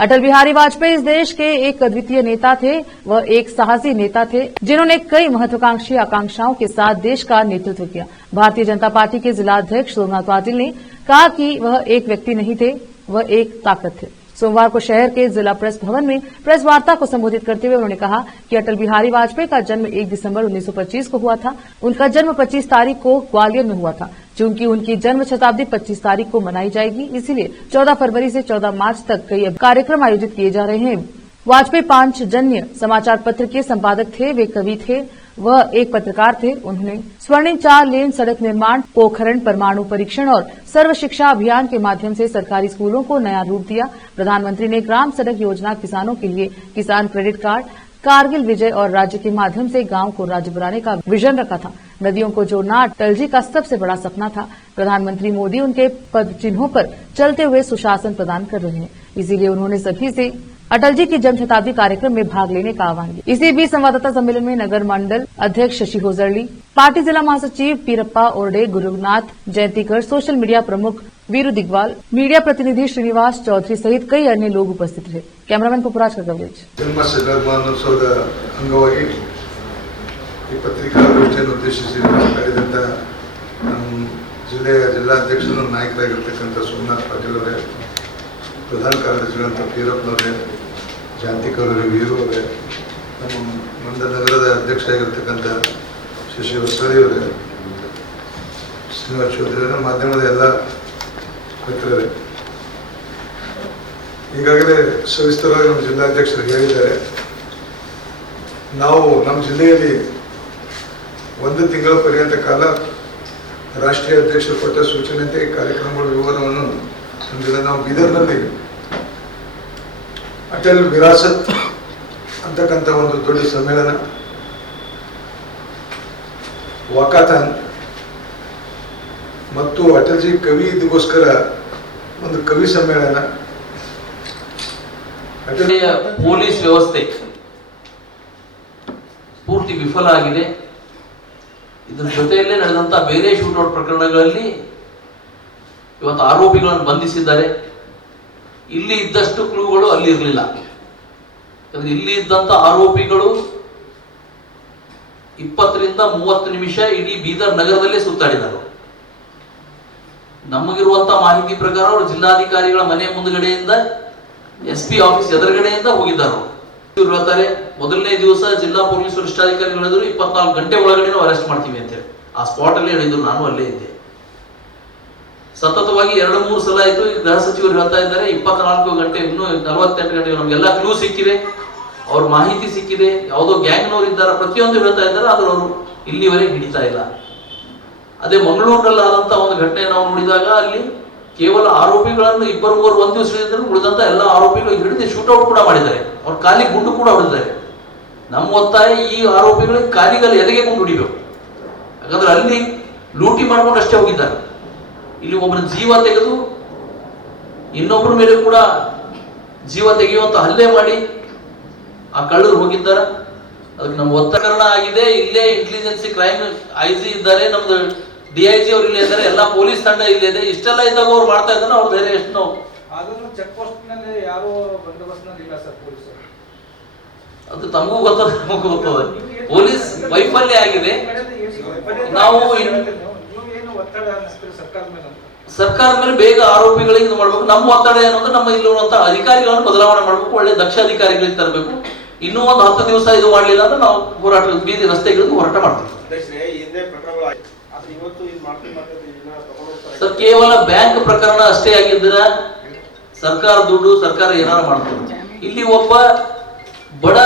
अटल बिहारी वाजपेयी इस देश के एक अद्वितीय नेता थे। वह एक साहसी नेता थे जिन्होंने कई महत्वाकांक्षी आकांक्षाओं के साथ देश का नेतृत्व किया। भारतीय जनता पार्टी के जिला अध्यक्ष सोमनाथ पाटिल ने कहा कि वह एक व्यक्ति नहीं थे, वह एक ताकत थे। सोमवार को शहर के जिला प्रेस भवन में प्रेस वार्ता को संबोधित करते हुए उन्होंने कहा कि अटल बिहारी वाजपेयी का जन्म 1 दिसंबर 1925 को हुआ था। उनका जन्म 25 तारीख को ग्वालियर में हुआ था। चूंकि उनकी जन्म शताब्दी 25 तारीख को मनाई जाएगी, इसीलिए 14 फरवरी से 14 मार्च तक कई कार्यक्रम आयोजित किए जा रहे हैं। वाजपेयी पांचजन्य समाचार पत्र के संपादक थे, वे कवि थे, वह एक पत्रकार थे। उन्होंने स्वर्णिम 4 लेन सड़क निर्माण, पोखरण परमाणु परीक्षण और सर्व शिक्षा अभियान के माध्यम से सरकारी स्कूलों को नया रूप दिया। प्रधानमंत्री ने ग्राम सड़क योजना, किसानों के लिए किसान क्रेडिट कार्ड, कारगिल विजय और राज्य के माध्यम से गांव को राज्य बनाने का विजन रखा था। नदियों को जोड़ना अटल जी का सबसे बड़ा सपना था। प्रधानमंत्री मोदी उनके पद चिन्हों पर चलते हुए सुशासन प्रदान कर रहे हैं, इसीलिए उन्होंने सभी से अटल जी की जन्म शताब्दी कार्यक्रम में भाग लेने का आह्वान किया। इसी बीच संवाददाता सम्मेलन में नगर मंडल अध्यक्ष शशि होजरली, पार्टी जिला महासचिव पीरप्पा ओरडे, गुरुनाथ जयंतीकर, सोशल मीडिया प्रमुख वीरू दिग्वाल, मीडिया प्रतिनिधि श्रीनिवास चौधरी सहित कई अन्य लोग उपस्थित थे। कैमरामैन पपुराज का कवरेज। जन्म शतमानोत्सवದ ಅಂಗವಾಗಿ ಈ ಪತ್ರಿಕಾಗೋಷ್ಠಿಯನ್ನು ಉದ್ದೇಶಿಸಿ ನಡೆದಂತ ನಮ್ಮ ಜಿಲ್ಲೆಯ ಜಿಲ್ಲಾಧ್ಯಕ್ಷರು ನಾಯಕರಾಗಿರ್ತಕ್ಕಂಥ ಸೋಮನಾಥ್ ಪಾಟೀಲ್ ಅವರೇ, ಪ್ರಧಾನ ಕಾರ್ಯದರ್ಶಿಗಳಂತ ಪೀರಪ್ಪನವರೇ, ಜಾಂತಿಕರವರೇ, ವೀರು ಅವರೇ, ನಮ್ಮ ಮಂಡ್ಯ ನಗರದ ಅಧ್ಯಕ್ಷರಾಗಿರ್ತಕ್ಕಂಥ ಶಶಿ ಹೊಸಳ್ಳಿ ಅವರೇ, ಶ್ರೀನಿವಾಸ್ ಚೌಧರಿ ಅವರೇ, ಮಾಧ್ಯಮದ ಎಲ್ಲ ಮಿತ್ರರೇ, ಈಗಾಗಲೇ ಸವಿಸ್ತರವಾಗಿ ನಮ್ಮ ಜಿಲ್ಲಾಧ್ಯಕ್ಷರು ಹೇಳಿದ್ದಾರೆ. ನಾವು ನಮ್ಮ ಜಿಲ್ಲೆಯಲ್ಲಿ 1 ತಿಂಗಳ ಪರ್ಯಂತ ಕಾಲ ರಾಷ್ಟ್ರೀಯ ಅಧ್ಯಕ್ಷರು ಕೊಟ್ಟ ಸೂಚನೆಯಂತೆ ಕಾರ್ಯಕ್ರಮಗಳ ವಿವರವನ್ನು ನಾವು ಬೀದರ್ನಲ್ಲಿ ಅಟಲ್ ವಿರಾಸತ್ ಅಂತಕ್ಕಂಥ ಒಂದು ದೊಡ್ಡ ಸಮ್ಮೇಳನ, ವಾಕಾಥಾನ್ ಮತ್ತು ಅಟಲ್ ಜಿ ಕವಿ ಇದಕ್ಕೋಸ್ಕರ ಒಂದು ಕವಿ ಸಮ್ಮೇಳನ, ಪೊಲೀಸ್ ವ್ಯವಸ್ಥೆ ಪೂರ್ತಿ ವಿಫಲ ಆಗಿದೆ. ಇದರ ಜೊತೆಯಲ್ಲೇ ನಡೆದಂತ ಬೇರೆ ಶೂಟೌಟ್ ಪ್ರಕರಣಗಳಲ್ಲಿ ಇವತ್ತು ಆರೋಪಿಗಳನ್ನು ಬಂಧಿಸಿದ್ದಾರೆ. ಇಲ್ಲಿ ಇದ್ದಷ್ಟು ಕ್ಲೂಗಳು ಅಲ್ಲಿ ಇರಲಿಲ್ಲ. ಇಲ್ಲಿ ಇದ್ದಂತ ಆರೋಪಿಗಳು 20 ರಿಂದ 30 ನಿಮಿಷ ಇಡೀ ಬೀದರ್ ನಗರದಲ್ಲೇ ಸುತ್ತಾಡಿದರು. ನಮಗಿರುವಂತ ಮಾಹಿತಿ ಪ್ರಕಾರ ಅವರು ಜಿಲ್ಲಾಧಿಕಾರಿಗಳ ಮನೆ ಮುಂದುಗಡೆಯಿಂದ SP ಆಫೀಸ್ ಎದುರುಗಡೆಯಿಂದ ಹೋಗಿದ್ದಾರೆ. ಇವರು ಹೇಳ್ತಾರೆ, ಮೊದಲನೇ ದಿವಸ ಜಿಲ್ಲಾ ಪೊಲೀಸ್ ವರಿಷ್ಠಾಧಿಕಾರಿಗಳು ಹೇಳಿದ್ರು 24 ಗಂಟೆ ಒಳಗಡೆ ನಾವು ಅರೆಸ್ಟ್ ಮಾಡ್ತೀವಿ ಅಂತೇಳಿ. ಆ ಸ್ಪಾಟ್ ಅಲ್ಲೇ ಹೇಳಿದ್ರು, ನಾನು ಅಲ್ಲೇ ಇದ್ದೆ. ಸತತವಾಗಿ 2-3 ಸಲ ಆಯ್ತು. ಗೃಹ ಸಚಿವರು ಹೇಳ್ತಾ ಇದ್ದಾರೆ 24 ಗಂಟೆ, ಇನ್ನೂ 48 ಗಂಟೆ ನಮ್ಗೆಲ್ಲ ಕ್ಲೂ ಸಿಕ್ಕಿದೆ, ಅವ್ರ ಮಾಹಿತಿ ಸಿಕ್ಕಿದೆ, ಯಾವುದೋ ಗ್ಯಾಂಗ್ನವ್ರು ಇದ್ದಾರೆ, ಪ್ರತಿಯೊಂದು ಹೇಳ್ತಾ ಇದ್ದಾರೆ. ಆದ್ರೆ ಅವರು ಇಲ್ಲಿವರೆಗೆ ಹಿಡಿತಾ ಇಲ್ಲ. ಅದೇ ಮಂಗಳೂರಿನಲ್ಲಿ ಆದಂತ ಒಂದು ಘಟನೆ ನಾವು ನೋಡಿದಾಗ ಅಲ್ಲಿ ಕೇವಲ ಆರೋಪಿಗಳನ್ನು 2-3 ಒಂದು ದಿವಸದಿಂದ ಉಳಿದಂತ ಎಲ್ಲ ಆರೋಪಿಗಳು ಹಿಡಿದು ಶೂಟೌಟ್ ಕೂಡ ಮಾಡಿದ್ದಾರೆ. ಅವ್ರ ಕಾಲಿಗೆ ಗುಂಡು ಕೂಡ ಹೊಡೆದಿದ್ದಾರೆ. ನಮ್ಮ ಒತ್ತಾಯ ಈ ಆರೋಪಿಗಳಿಗೆ ಕಾಲಿಗಲ್ಲಿ ಎದೆಗೆ ಗುಂಡು ಹೊಡಿಬೇಕು. ಯಾಕಂದ್ರೆ ಅಲ್ಲಿ ಲೂಟಿ ಮಾಡ್ಕೊಂಡು ಅಷ್ಟೇ ಹೋಗಿದ್ದಾರೆ. ಇಲ್ಲಿ ಒಬ್ಬರ ಜೀವ ತೆಗೆದು ಇನ್ನೊಬ್ಬರ ಮೇಲೆ ಕೂಡ ಜೀವ ತೆಗೆಯುವಂತ ಹಲ್ಲೆ ಮಾಡಿ ಆ ಕಳ್ಳರು ಹೋಗಿದ್ದಾರೆ. ಅದಕ್ಕೆ ನಮ್ಮ ಒತ್ತಡ ಆಗಿದೆ. ಇಲ್ಲೇ ಇಂಟೆಲಿಜೆನ್ಸಿ ಕ್ರೈಮ್ IG ಇದ್ದಾರೆ, ನಮ್ದು DIG ಅವರು ಇಲ್ಲೇ ಇದ್ದಾರೆ, ಎಲ್ಲ ಪೊಲೀಸ್ ತಂಡ ಇಲ್ಲೇ ಇದೆ. ಇಷ್ಟೆಲ್ಲ ಇದ್ದಾಗ ಅವ್ರು ಮಾಡ್ತಾ ಇದ್ದಾರೆ. ಅವ್ರ ಧೈರ್ಯ ಎಷ್ಟು ನಾವು ಚೆಕ್ ಪೋಸ್ಟ್ ನಲ್ಲಿ ಯಾರು ಬಂದೋಬಸ್ತ್ ನಲ್ಲಿ ಇಲ್ಲ ಸರ್ ಪೊಲೀಸ್. ಅದು ತಮಗೂ ಗೊತ್ತದ, ನಮಗೂ ಗೊತ್ತದ. ಪೊಲೀಸ್ ವೈಫಲ್ಯ ಆಗಿದೆ. ನಾವು ಸರ್ಕಾರದ ಮೇಲೆ ಬೇಗ ಆರೋಪಿಗಳಿಗೆ ಇದು ಮಾಡ್ಬೇಕು. ನಮ್ಮ ಒತ್ತಡ ಏನು ಅಂದ್ರೆ ನಮ್ಮ ಇಲ್ಲಿರುವಂತಹ ಅಧಿಕಾರಿಗಳನ್ನು ಬದಲಾವಣೆ ಮಾಡ್ಬೇಕು, ಒಳ್ಳೆ ದಕ್ಷ ಅಧಿಕಾರಿಗಳಿಗೆ ತರಬೇಕು. ಇನ್ನೂ ಒಂದು 10 ದಿವಸ ಇದು ಮಾಡಲಿಲ್ಲ ಅಂದ್ರೆ ನಾವು ಹೋರಾಟ ಬೀದಿ ರಸ್ತೆಗಳಿಗೆ ಹೋರಾಟ ಮಾಡ್ತೀವಿ. ಸರ್, ಕೇವಲ ಬ್ಯಾಂಕ್ ಪ್ರಕರಣ ಅಷ್ಟೇ ಆಗಿದ್ರ ಸರ್ಕಾರ ದುಡ್ಡು ಸರ್ಕಾರ ಏನಾರು ಮಾಡ್ತದೆ. ಇಲ್ಲಿ ಒಬ್ಬ ಬಡ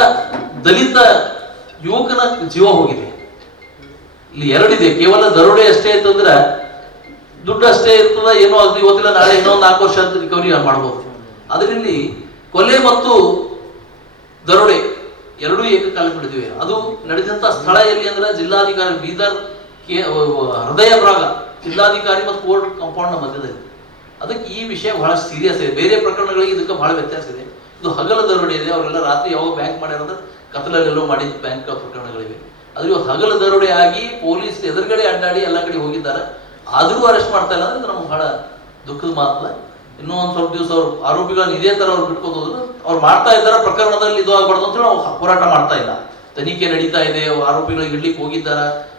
ದಲಿತ ಯುವಕನ ಜೀವ ಹೋಗಿದೆ. ಇಲ್ಲಿ 2 ಇದೆ. ಕೇವಲ ದರೋಡೆ ಅಷ್ಟೇ ಇತ್ತಂದ್ರೆ ದುಡ್ಡು ಅಷ್ಟೇ ಇರ್ತದ, ಏನೋ ಅದು ಇವತ್ತಿಲ್ಲ ನಾಳೆ ಇನ್ನೊಂದು 4 ವರ್ಷ ರಿಕವರಿ ಮಾಡಬಹುದು. ಅದರಲ್ಲಿ ಕೊಲೆ ಮತ್ತು ದರೋಡೆ 2 ಏಕಕಾಲಕ್ಕೆ ನಡೆದಿವೆ. ಅದು ನಡೆದಂತ ಸ್ಥಳ ಎಲ್ಲಿ ಅಂದ್ರೆ ಜಿಲ್ಲಾಧಿಕಾರಿ ಬೀದರ್ ಹೃದಯ ಭಾಗ, ಜಿಲ್ಲಾಧಿಕಾರಿ ಮತ್ತು ಕೋರ್ಟ್ ಕಾಂಪೌಂಡ್ ನ ಮಧ್ಯದಲ್ಲಿ. ಅದಕ್ಕೆ ಈ ವಿಷಯ ಬಹಳ ಸೀರಿಯಸ್ ಇದೆ. ಬೇರೆ ಪ್ರಕರಣಗಳಿಗೆ ಇದಕ್ಕೆ ಬಹಳ ವ್ಯತ್ಯಾಸ ಇದೆ. ಇದು ಹಗಲ ದರೋಡೆ ಇದೆ. ಅವರೆಲ್ಲ ರಾತ್ರಿ ಯಾವ ಬ್ಯಾಂಕ್ ಮಾಡ್ಯಾರಂದ್ರೆ ಕತ್ತಲಲ್ಲೆಲ್ಲೋ ಮಾಡಿದ ಬ್ಯಾಂಕ್ ಪ್ರಕರಣಗಳಿವೆ. ಅದ್ರ ಹಗಲ ದರೋಡೆ ಆಗಿ ಪೊಲೀಸ್ ಎದುರುಗಡೆ ಅಡ್ಡಾಡಿ ಎಲ್ಲ ಕಡೆ ಹೋಗಿದ್ದಾರೆ. ಆದರೂ ಅರೆಸ್ಟ್ ಮಾಡ್ತಾ ಇಲ್ಲ ಅಂದ್ರೆ ನಮ್ಗೆ ಬಹಳ ದುಃಖದ ಮಾತಲ್ಲ. ಇನ್ನೂ ಒಂದು ಸ್ವಲ್ಪ ದಿವಸ ಅವ್ರು ಆರೋಪಿಗಳನ್ನ ಇದೇ ತರ ಅವ್ರು ಬಿಟ್ಕೊಂಡು ಹೋದ್ರೆ ಅವ್ರು ಮಾಡ್ತಾ ಇದ್ದಾರ ಪ್ರಕರಣದಲ್ಲಿ ಇದು ಆಗಬಾರ್ದು ಅಂತ ನಾವು ಹೋರಾಟ ಮಾಡ್ತಾ ಇಲ್ಲ. ತನಿಖೆ ನಡೀತಾ ಇದೆ, ಆರೋಪಿಗಳಿಗೆ ಹಿಡ್ಲಿಕ್ಕೆ ಹೋಗಿದ್ದಾರ,